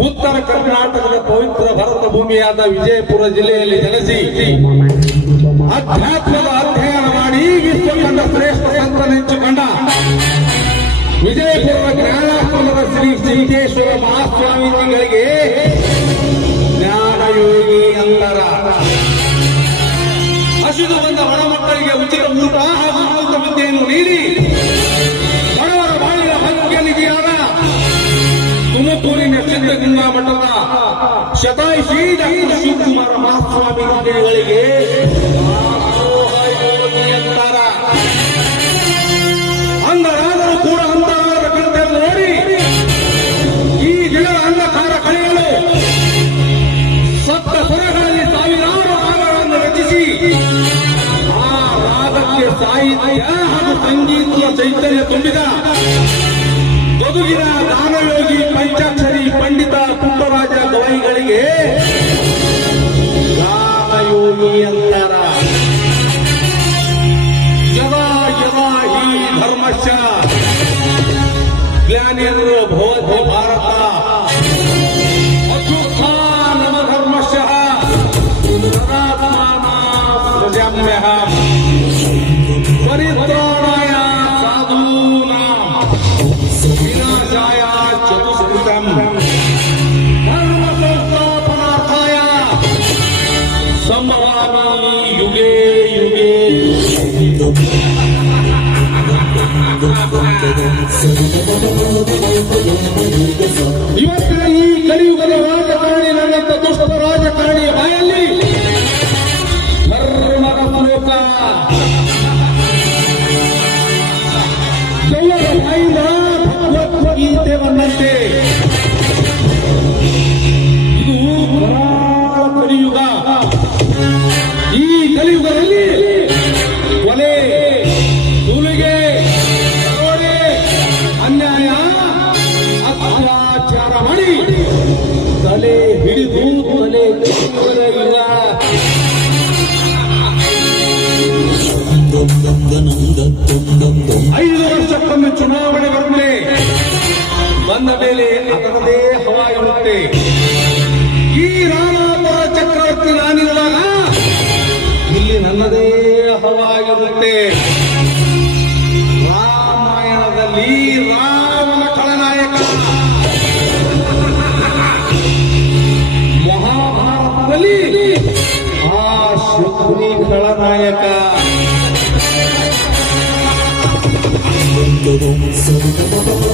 ಉತ್ತರ ಕರ್ನಾಟಕದ ಪವಿತ್ರ ಭರತ ಭೂಮಿಯಾದ ವಿಜಯಪುರ ಜಿಲ್ಲೆಯಲ್ಲಿ ನೆಲೆಸಿ ಅಧ್ಯಾತ್ಮದ ಅಧ್ಯಯನ ಮಾಡಿ ವಿಶ್ವಕಂಡ ಶ್ರೇಷ್ಠ ಸಂತನೆಂಚುಕೊಂಡ ವಿಜಯಪುರ ಜ್ಞಾನಾಶ್ರಮದ ಶ್ರೀ ಸಿದ್ದೇಶ್ವರ ಮಹಾಸ್ವಾಮೀಜಿಗಳಿಗೆ ಜ್ಞಾನಯೋಗಿ ಅಂತರ. ಹಸಿದು ಬಂದ ಬಡ ಮಕ್ಕಳಿಗೆ ಉಚಿತ ಊಟ ಹಾಗೂ ವಿದ್ಯೆಯನ್ನು ನೀಡಿ ಬಡವರ ಬಾಳಿನ ಭಾಗ್ಯನಿಧಿಯಾದ ತುಮಕೂರಿನ ಚಿತ್ರಗಂಗಾ ಮಠದ ಶತಾಯುಷಿ ಡಾಕ್ಟರ್ ಶಿವಕುಮಾರ ಮಹಾಸ್ವಾಮಿಗಳಿಗೆ ಯೋಗಿ ಜ್ಞಾನೇಂದ್ರ ಭವತಿ ಭಾರತ ಅತ್ಯುತ್ಥಾನಮ ಧರ್ಮಶ್ಚ ತದಾತ್ಮಾನ ಸೃಜಾಮ್ಯಃ ಪರಿತ್ರಾಣಾಯ ಸಾಧೂನಾಂ ವಿನಾಶಾಯ ಚತುಷ್ಕೃತಂ ಧರ್ಮ ಸಂಸ್ಥಾಪನಾರ್ಥಾಯ ಸಂಭವಾಮಿ ಯುಗೆ ಯುಗೆ ಇವತ್ತಿನ ಈ ಕಲಿಯುಗದ ರಾಜಕಾರಣಿ ನನ್ನಂತ ದುಷ್ಟ ರಾಜಕಾರಣಿ ಬಾಯಲ್ಲಿ ಅತ್ಯಾಚಾರ ಮಾಡಿ. ತಲೆ ಹಿಡಿದು ತಲೆ ಯುಗ ಐದು ವರ್ಷಕ್ಕೊಮ್ಮೆ ಚುನಾವಣೆ ಬರುತ್ತೆ ಬಂದ ಮೇಲೆ ಅದರದೇ ಹವಾ ಇರುತ್ತೆ ಈ ರಾಮಾಪುರ ಚಕ್ರವರ್ತಿ ನಾನಿರುವಾಗ ಇಲ್ಲಿ ನನ್ನದೇ ಹವಾ ಇರುತ್ತೆ ಆಗ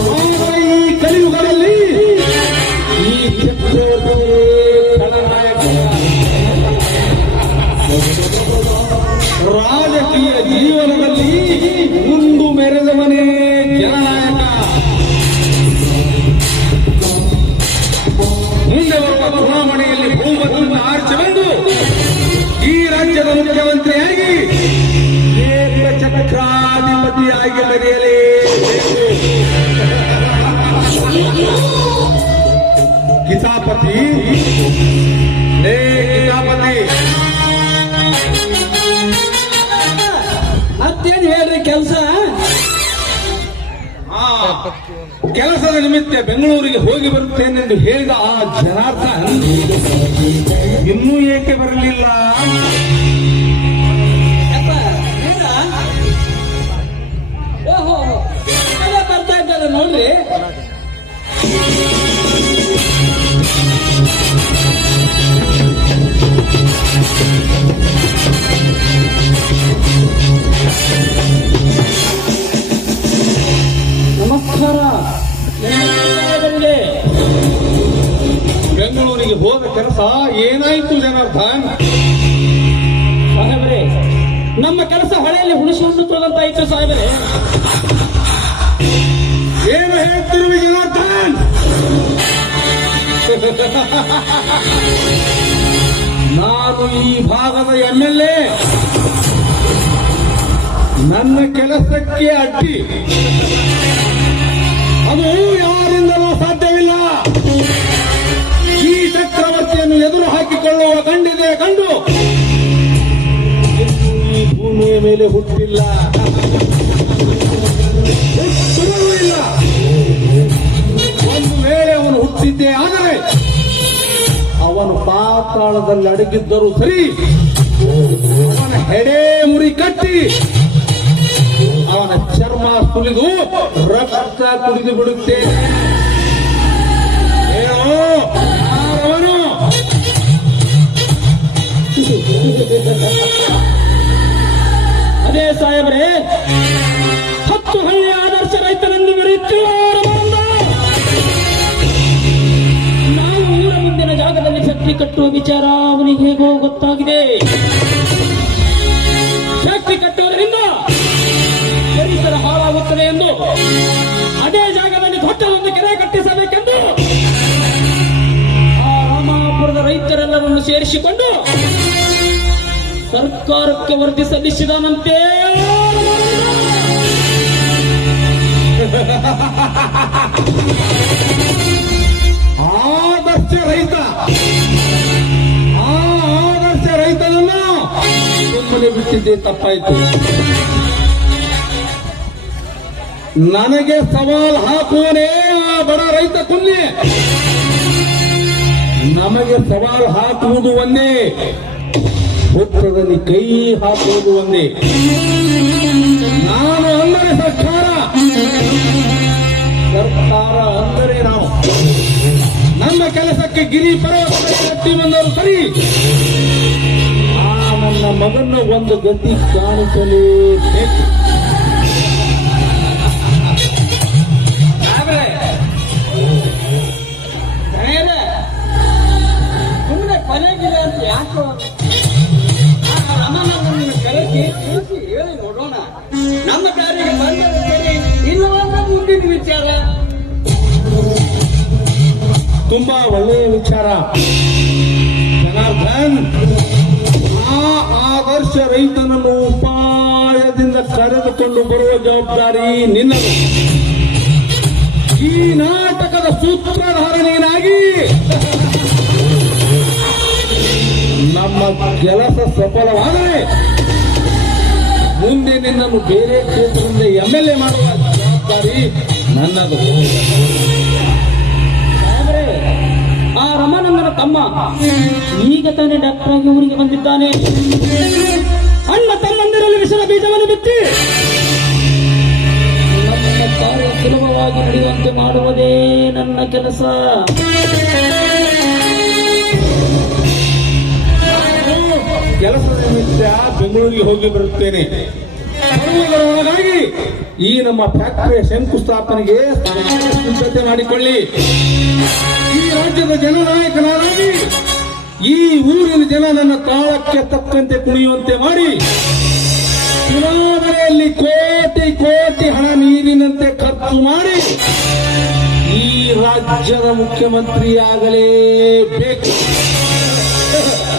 ಕಿತಾಪತಿ? ಲೇ ಕಿತಾಪತಿ. ಮತ್ತೇನ್ ಹೇಳ್ರಿ ಕೆಲಸ? ಕೆಲಸದ ನಿಮಿತ್ತ ಬೆಂಗಳೂರಿಗೆ ಹೋಗಿ ಬರುತ್ತೇನೆಂದು ಹೇಳಿದ ಆ ಜನಾರ್ದನ್, ಇನ್ನೂ ಏಕೆ ಬರಲಿಲ್ಲ? ನಮಸ್ಕಾರ. ಬೆಂಗಳೂರಿಗೆ ಹೋದ ಕೆಲಸ ಏನಾಯ್ತು ಜನಾರ್ದನ್? ಸಾಹೇಬ್ರೆ, ನಮ್ಮ ಕೆಲಸ ಹಳೆಯಲ್ಲಿ ಹುಣಸೆಹಣ್ಣು ತೊಗೊಂತ ಇತ್ತು ಸಾಹೇಬ್ರೆ. ಏನು ಹೇಳ್ತಿರುವ ಜನಾರ್ದನ್? ನಾನು ಈ ಭಾಗದ ಎಂ ಎಲ್ ಎ ನನ್ನ ಕೆಲಸಕ್ಕೆ ಅಡ್ಡಿ. ಅದು ಯಾರಿಂದಲೂ ಸಾಧ್ಯವಿಲ್ಲ. ಈ ಚಕ್ರವರ್ತಿಯನ್ನು ಎದುರು ಹಾಕಿಕೊಳ್ಳುವ ಕಂಡಿದೆ ಕಂಡು ಈ ಭೂಮಿಯ ಮೇಲೆ ಹುಟ್ಟಿಲ್ಲ. ಹುಟ್ಟುವುದೂ ಇಲ್ಲ ಒಂದು ವೇಳೆ ಅವನು ಹುಟ್ಟಿದ್ದೇ ಆದರೆ ಅವನು ಪಾತಾಳದಲ್ಲಿ ಅಡಗಿದ್ದರೂ ಸರಿ ಅವನ ಹೆಡೆ ಮುರಿ ಕಟ್ಟಿ ಅವನ ಚರ್ಮ ಸುಲಿದು ರಕ್ತ ಕುಡಿದು ಬಿಡುತ್ತೇನೆ. ಸೇರಿಸಿಕೊಂಡು ಸರ್ಕಾರಕ್ಕೆ ವರದಿ ಸಲ್ಲಿಸಿದನಂತೆ ಆದರ್ಶ ರೈತ, ಆ ಆದರ್ಶ ರೈತನನ್ನು ಸುಮ್ಮನೆ ಬಿಟ್ಟಿದ್ದೆ ತಪ್ಪಾಯ್ತು. ನನಗೆ ಸವಾಲ್ ಹಾಕುವನೇ ಆ ಬಡ ರೈತ ಕುನ್ನೆ. ನಮಗೆ ಸವಾಲು ಹಾಕುವುದು ಒಂದೇ. ಪುತ್ರದಲ್ಲಿ ಕೈ ಹಾಕುವುದು ಒಂದೇ. ನಾನು ಅಂದರೆ ಸರ್ಕಾರ. ಸರ್ಕಾರ ಅಂದರೆ ನಾವು. ನನ್ನ ಕೆಲಸಕ್ಕೆ ಗಿರಿ ಪರ್ವತ ಕಟ್ಟಿ ಬಂದರು ಸರಿ. ಆ ನನ್ನ ಮಗನ ಒಂದು ಗತಿ ಕಾಣಿಸಲೇಬೇಕು. ಕೊನೆಗಿದೆ ಅಂತ ಯಾಕೋ ರಮಣನನ್ನು ಕರೆಸಿ ತಿಳಿಸಿ ಹೇಳಿ ನೋಡೋಣ. ನಮ್ಮ ಕಾರ್ಯಕ್ಕೆ ಬಂದರೆ ಸರಿ ಇಲ್ಲವಲ್ಲ ಮುಂದಿನ ವಿಚಾರ. ತುಂಬಾ ಒಳ್ಳೆಯ ವಿಚಾರ. ಜನಾರ್ದನ್, ಆ ಆದರ್ಶ ರೈತನನ್ನು ಉಪಾಯದಿಂದ ಕರೆದುಕೊಂಡು ಬರುವ ಜವಾಬ್ದಾರಿ ನಿನ್ನದು. ಈ ನಾಟಕದ ಸೂತ್ರಧಾರ ನೀನಾಗಿ ನಮ್ಮ ಕೆಲಸ ಸಫಲವಾದರೆ ಮುಂದೆ ನಿನ್ನನ್ನು ಬೇರೆ ಕ್ಷೇತ್ರದಿಂದ ಎಂ ಎಲ್ ಎ ಮಾಡುವ ಜವಾಬ್ದಾರಿ ನನ್ನದು. ಆ ರಮಾನಂದನ ತಮ್ಮ ಈಗ ತಾನೇ ಡಾಕ್ಟರ್ ಆಗಿ ಊರಿಗೆ ಬಂದಿದ್ದಾನೆ. ಅಣ್ಣ ತಮ್ಮಂದಿರಲ್ಲಿ ವಿಷಯ ಬೀಜವನ್ನು ಬಿತ್ತಿ ನಮ್ಮ ಕಾರ್ಯ ಸುಲಭವಾಗಿ ನಡೆಯುವಂತೆ ಮಾಡುವುದೇ ನನ್ನ ಕೆಲಸ. ಕೆಲಸದ ನಿಮಿತ್ತ ಬೆಂಗಳೂರಿಗೆ ಹೋಗಿ ಬರುತ್ತೇನೆ. ಒಳಗಾಗಿ ಈ ನಮ್ಮ ಫ್ಯಾಕ್ಟರಿಯ ಶಂಕುಸ್ಥಾಪನೆಗೆ ಸಿದ್ಧತೆ ಮಾಡಿಕೊಳ್ಳಿ. ಈ ರಾಜ್ಯದ ಜನನಾಯಕನಾಗಿ ಈ ಊರಿನ ಜನ ನನ್ನ ತಾಳಕ್ಕೆ ತಕ್ಕಂತೆ ಕುಣಿಯುವಂತೆ ಮಾಡಿ ಚುನಾವಣೆಯಲ್ಲಿ ಕೋಟಿ ಕೋಟಿ ಹಣ ನೀರಿನಂತೆ ಖರ್ಚು ಮಾಡಿ ಈ ರಾಜ್ಯದ ಮುಖ್ಯಮಂತ್ರಿಯಾಗಲೇಬೇಕು.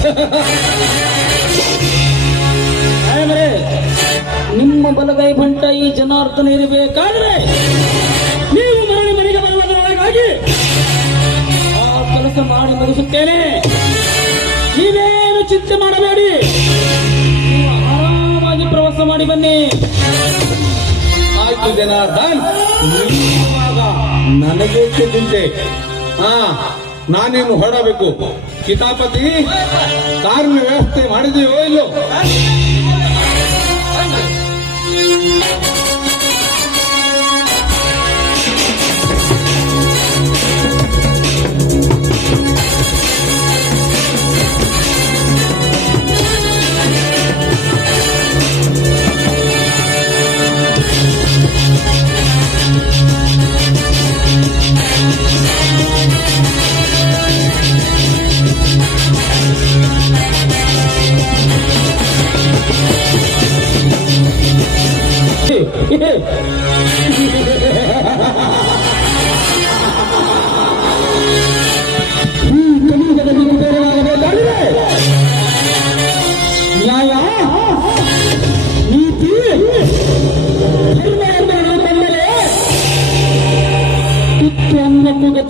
ನಿಮ್ಮ ಬಲಗೈ ಬಂಟ ಈ ಜನಾರ್ದನ ಇರಬೇಕಾದ್ರೆ ನೀವು ಮರಳಿ ಮನೆಗೆ ಬರುವುದರೊಳಗಾಗಿ ಆ ಕೆಲಸ ಮಾಡಿ ಮುಗಿಸುತ್ತೇನೆ. ನೀವೇನು ಚಿಂತೆ ಮಾಡಬೇಡಿ. ಆರಾಮಾಗಿ ಪ್ರವಾಸ ಮಾಡಿ ಬನ್ನಿ. ಆಯ್ತು ಜನಾರ್ದನ್ ನನಗೆ ಚಿಂತೆ ಹಾ ನಾನೇನು ಹೊರಡಬೇಕು? ಕಿತಾಪತಿ? ಕಾರಿನ ವ್ಯವಸ್ಥೆ ಮಾಡಿದೆಯೋ ಇಲ್ಲೋ?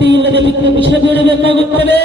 ಅನ್ನಕ್ಕೂ ಗತಿ ಇಲ್ಲದೆ ಬಿಕ್ಕ ವಿಷ ಬೀಳಬೇಕಾಗುತ್ತದೆ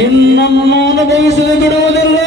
ನಿನ್ನ ಮನದ ಬಯಸಲು ಬಿಡುವುದಿಲ್ಲ